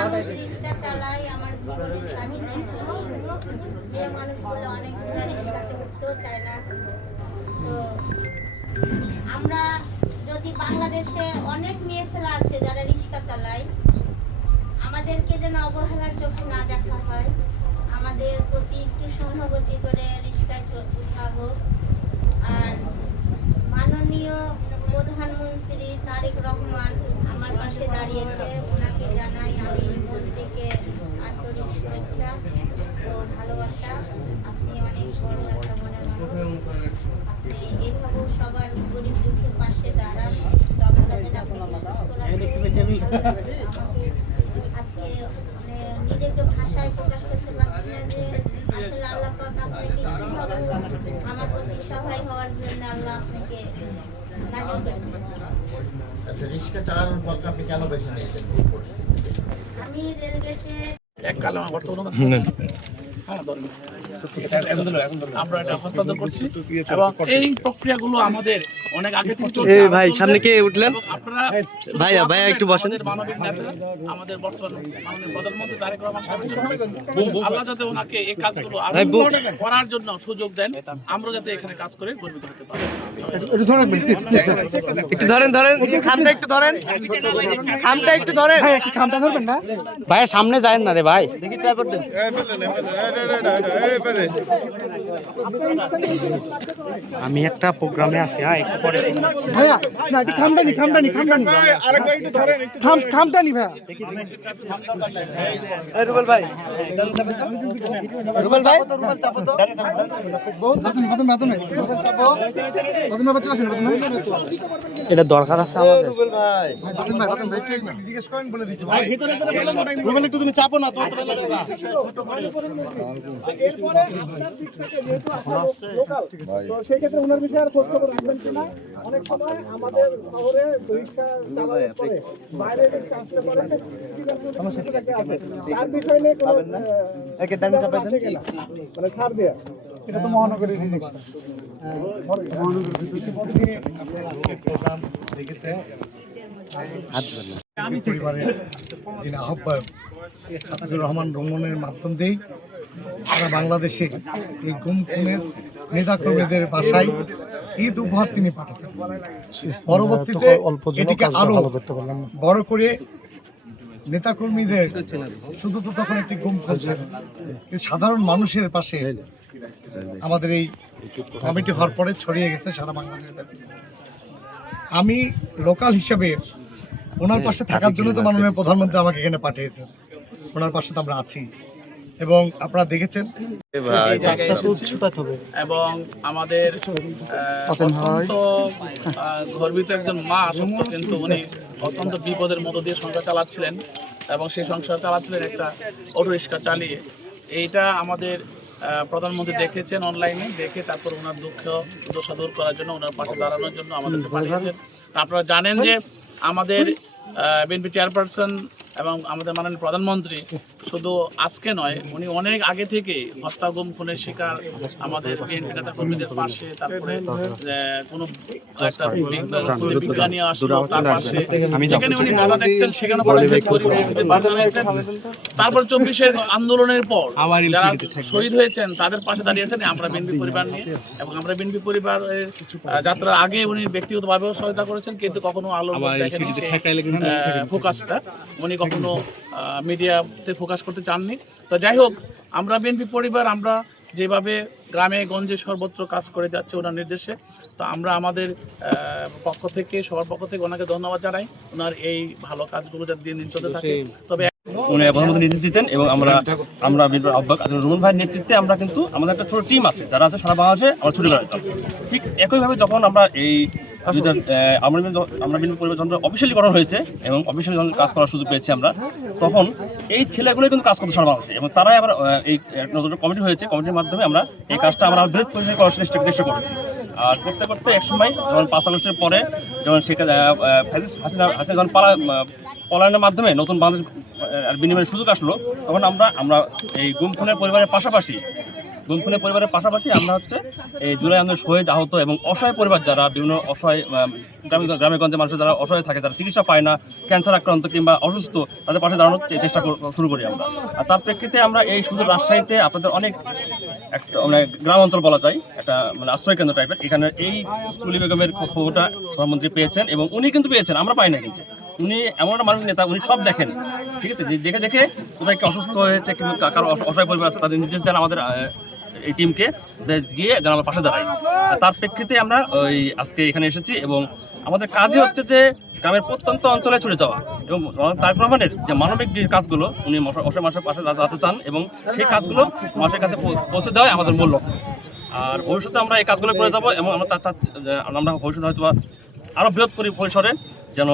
মানুষ রিক্সা চালায়, আমার জীবনের স্বামী নেই, মেয়ে মানুষ বলে অনেকগুলো রিক্সাতে উঠতেও চায় না। তো আমরা যদি বাংলাদেশে অনেক মেয়ে ছেলে আছে যারা রিক্সা চালায়, আমাদেরকে যেন অবহেলার চোখে না দেখা হয়, আমাদের প্রতি একটু সহানুভূতি করে রিক্সায় উঠা হোক। আর মাননীয় প্রধানমন্ত্রী তারেক রহমান আমার পাশে দাঁড়িয়েছে, ওনাকে জানাই আমি মন থেকে আন্তরিক শুভেচ্ছা ও ভালোবাসা। আপনি অনেক বড় একটা মনের মানুষ, আপনি এভাবেও সবার গরিব দুঃখের পাশে দাঁড়ান। তো আপনারা যেন আপনি আজকে নিজেকে ভাষায় প্রকাশ করতে পারছি না যে আসলে আল্লাহ পাক আপনাকে আমার প্রতি সহায় হওয়ার জন্য আল্লাহ আপনাকে নাজিল করেছেন। আচ্ছা, রিক্সা চালানোর পথটা আপনি কেন বেছে নিয়েছেন? আমি রেলগেটে এককালে আমার বর্তমানে আমরা এটা হস্তান্তর করছি এবং এই প্রক্রিয়াগুলো আমাদের অনেক আগে থেকে চলছে। ভাই সামনে কে উঠলেন? আপনারা ভাইয়া একটু বসেন। মানবিক নেতা আমাদের বর্তমান মাননীয় প্রধানমন্ত্রী তারেক রহমান সাহেবের জন্য আল্লাহ যাতে ওনাকে এই কাজগুলো আরো করার জন্য সুযোগ দেন, আমরা যাতে এখানে কাজ করে গর্বিত হতে পারি। একটু ধরেন খামটা একটু ধরেন, খামটা একটু ধরেন। খামটা ধরবেন না ভাইয়া সামনে যায় না রে ভাই। দেখি ট্রাই করতে। আমি একটা প্রোগ্রামে আছি, হ্যাঁ একটু পরে ভাইয়া। না একটু খামটানি আরেকবার একটু ধরেন, খামটানি ভাইয়া। রুবেল ভাই, রুবেল ভাই এটা দরকার আছে আমাদের। রুবেল ভাই জিজ্ঞেস করেন বলে দিচ্ছি। রুবেল একটু তুমি চাপো না তো। সেই ক্ষেত্রে ওনার বিষয়ে আর খোঁজ খবর রাখবেন কিনা। অনেক সময় আমাদের শহরে রিক্সা চালানোর পরে বাইরে রিক্সা আসতে পারে, তার বিষয় নিয়ে কোনো মানে ছাড় দেয়া, এটা তো মহানগরীর রিক্সা। পরিবারের যিনি আহ্বায়ক হাফিজুর রহমান রমনের মাধ্যম দিয়েই সারা বাংলাদেশে এই গুম খুনের নেতাকর্মীদের বাসায় ঈদ উপহার তিনি পাঠাতেন। পরবর্তীতে এটিকে আরো বড় করে নেতাকর্মীদের শুধু তো তখন একটি গুম খুলছে, সাধারণ মানুষের পাশে আমাদের এই কমিটি হওয়ার পরে ছড়িয়ে গেছে সারা বাংলাদেশে। আমি লোকাল হিসাবে ওনার পাশে থাকার জন্য তো মাননীয় প্রধানমন্ত্রী আমাকে এখানে পাঠিয়েছেন, ওনার পাশে তো আমরা আছি এবং আপনারা দেখেছেন। এবং আমাদের অত্যন্ত গর্বিত একজন মা সত্য, কিন্তু উনি অত্যন্ত বিপদের মধ্য দিয়ে সংসার চালাচ্ছিলেন এবং সেই সংসার চালাচ্ছিলেন একটা অটো রিক্সা চালিয়ে। এইটা আমাদের প্রধানমন্ত্রী দেখেছেন অনলাইনে, দেখে তারপর ওনার দুর্দশা দূর করার জন্য, ওনার পাশে দাঁড়ানোর জন্য আমাদেরকে পাঠিয়েছেন। আপনারা জানেন যে আমাদের বিএনপি চেয়ারপারসন এবং আমাদের মাননীয় প্রধানমন্ত্রী শুধু আজকে নয়, উনি অনেক আগে থেকে হত্যা গুম খুনের শিকার আমাদের বিএনপি নেতা কর্মীদের পাশে, তারপরে কোনো একটা বিজ্ঞানী আসলো তার পাশে, যেখানে উনি বাধা দেখছেন সেখানে বাধা দিয়েছেন। তারপর 24-এর আন্দোলনের পর যারা শহীদ হয়েছেন তাদের পাশে দাঁড়িয়েছেন আমরা বিএনপি পরিবার নিয়ে, এবং আমরা বিএনপি পরিবারের যাত্রার আগে উনি ব্যক্তিগতভাবেও সহায়তা করেছেন, কিন্তু কখনো আলোর ফোকাসটা উনি কখনো মিডিয়াতে ফোকাস করতে চাননি। তো যাই হোক, আমরা বিএনপি পরিবার আমরা যেভাবে গ্রামে গঞ্জে সর্বত্র কাজ করে যাচ্ছে ওনার নির্দেশে, তো আমরা আমাদের পক্ষ থেকে সবার পক্ষ থেকে ওনাকে ধন্যবাদ জানাই, ওনার এই ভালো কাজগুলো যাতে দিন দিন চলতে থাকে। তবে উনি প্রধানমন্ত্রী নির্দেশ দিতেন এবং আমরা রুমন ভাইয়ের নেতৃত্বে আমরা কিন্তু আমাদের একটা ছোট টিম আছে যারা আছে সারা বাংলাদেশে আমরা ছুটে বেড়াতাম। ঠিক একইভাবে যখন আমরা এই আমরা বিএনপি পরিবার যখন অফিসিয়ালি করা হয়েছে এবং অফিসিয়ালি যখন কাজ করার সুযোগ পেয়েছি আমরা, তখন এই ছেলেগুলো কিন্তু কাজ করতে সারা বাংলাদেশে, এবং তারাই আবার এই নতুন কমিটি হয়েছে, কমিটির মাধ্যমে আমরা এই কাজটা আমরা বৃহৎ পরিসরে করার চেষ্টা করেছি। আর করতে করতে একসময় যখন 5 আগস্টের পরে যখন হাসিনা যখন পলায়নের মাধ্যমে নতুন বাংলাদেশ বিনিময়ের সুযোগ আসলো, তখন আমরা এই গুম খুনের পরিবারের পাশাপাশি গুম খুনের পরিবারের পাশাপাশি আমরা হচ্ছে এই জুলাই আন্দোলনের শহীদ, আহত এবং অসহায় পরিবার যারা বিভিন্ন অসহায় গ্রামে গঞ্জে মানুষের যারা অসহায় থাকে, যারা চিকিৎসা পায় না, ক্যান্সার আক্রান্ত কিংবা অসুস্থ, তাদের পাশে দাঁড়ানোর চেষ্টা শুরু করি আমরা। আর তার প্রেক্ষিতে আমরা এই সুন্দর রাজশাহীতে আপনাদের অনেক একটা মানে গ্রাম অঞ্চল বলা যায়, একটা মানে আশ্রয় কেন্দ্র টাইপের, এখানে এই তুলি বেগমের খবরটা প্রধানমন্ত্রী পেয়েছেন এবং উনি কিন্তু পেয়েছেন, আমরা পাই না। কিন্তু উনি এমন একটা মানবিক নেতা, উনি সব দেখেন, ঠিক আছে, দেখে দেখে কোথায় কি অসুস্থ হয়েছে কিংবা কারো অসহায় পরিবার আছে, তাদের নির্দেশ দেন আমাদের এই টিমকে গিয়ে যেন আমার পাশে দাঁড়ায়। তার প্রেক্ষিতে আমরা ওই আজকে এখানে এসেছি এবং আমাদের কাজই হচ্ছে যে গ্রামের প্রত্যন্ত অঞ্চলে ছুটে যাওয়া এবং তারেক রহমানের যে মানবিক যে কাজগুলো উনি অসহায় মানুষের পাশে দাঁড়াতে চান এবং সেই কাজগুলো মানুষের কাছে পৌঁছে দেওয়াই আমাদের মূল লক্ষ্য। আর ভবিষ্যতে আমরা এই কাজগুলো করে যাবো এবং আমরা চাচ্ছি আমরা ভবিষ্যতে হয়তো আরও বৃহৎ পরিসরে যেন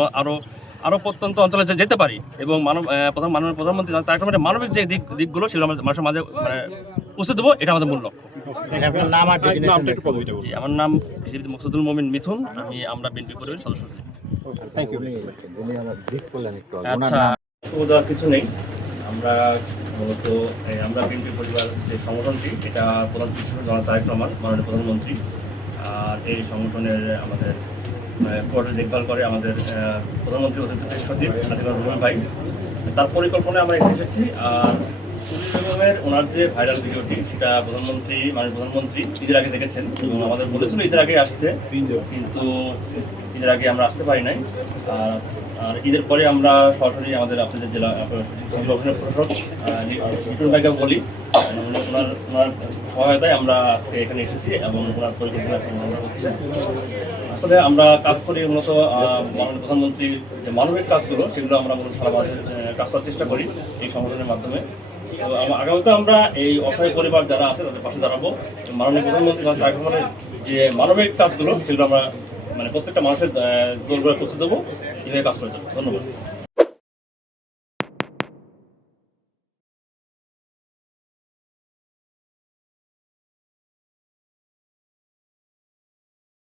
আরও প্রত্যন্ত অঞ্চলে যেতে পারি এবং মাননীয় প্রধানমন্ত্রী তারেক রহমানের মানবিক যে দিকগুলো সেগুলো আমরা মানুষের মাঝে মানে পৌঁছে দেবো, এটা আমাদের মূল লক্ষ্য। জি, আমার নাম মকসুদুল মমিন মিথুন, আমরা বিএনপি পরিবারের সদস্য। আচ্ছা, কিছু নেই, আমরা মূলত আমরা বিএনপি পরিবার যে সংগঠনটি, এটা প্রধান তারেক রহমান মাননীয় প্রধানমন্ত্রী, আর এই সংগঠনের আমাদের কোর্টের দেখভাল করে আমাদের প্রধানমন্ত্রী অতিরিক্ত প্রেস সচিব রুমন ভাই, তার পরিকল্পনায় আমরা এখানে এসেছি। আর তুলি বেগমের ওনার যে ভাইরাল ভিডিওটি, সেটা মাননীয় প্রধানমন্ত্রী ঈদের আগে দেখেছেন এবং আমাদের বলেছিল ঈদের আগে আসতে, কিন্তু ঈদের আগে আমরা আসতে পারি নাই। আর ঈদের পরে আমরা সরাসরি আমাদের আপনাদের জেলা প্রশাসক লিটন ভাইকে বলি, ওনার সহায়তায় আমরা আজকে এখানে এসেছি এবং ওনার পরিকল্পনা সমাধান হচ্ছে। আসলে আমরা কাজ করি মূলত মাননীয় প্রধানমন্ত্রীর যে মানবিক কাজগুলো, সেগুলো আমরা মূলত সারা বাংলাদেশে কাজ করার চেষ্টা করি এই সংগঠনের মাধ্যমে। আগামীতে আমরা এই অসহায় পরিবার যারা আছে তাদের পাশে দাঁড়াবো। মাননীয় প্রধানমন্ত্রী তারেক রহমানের যে মানবিক কাজগুলো, সেগুলো আমরা মানে প্রত্যেকটা মানুষের দোর করে পৌঁছে দেবো, এইভাবে কাজ করে যাবো। ধন্যবাদ।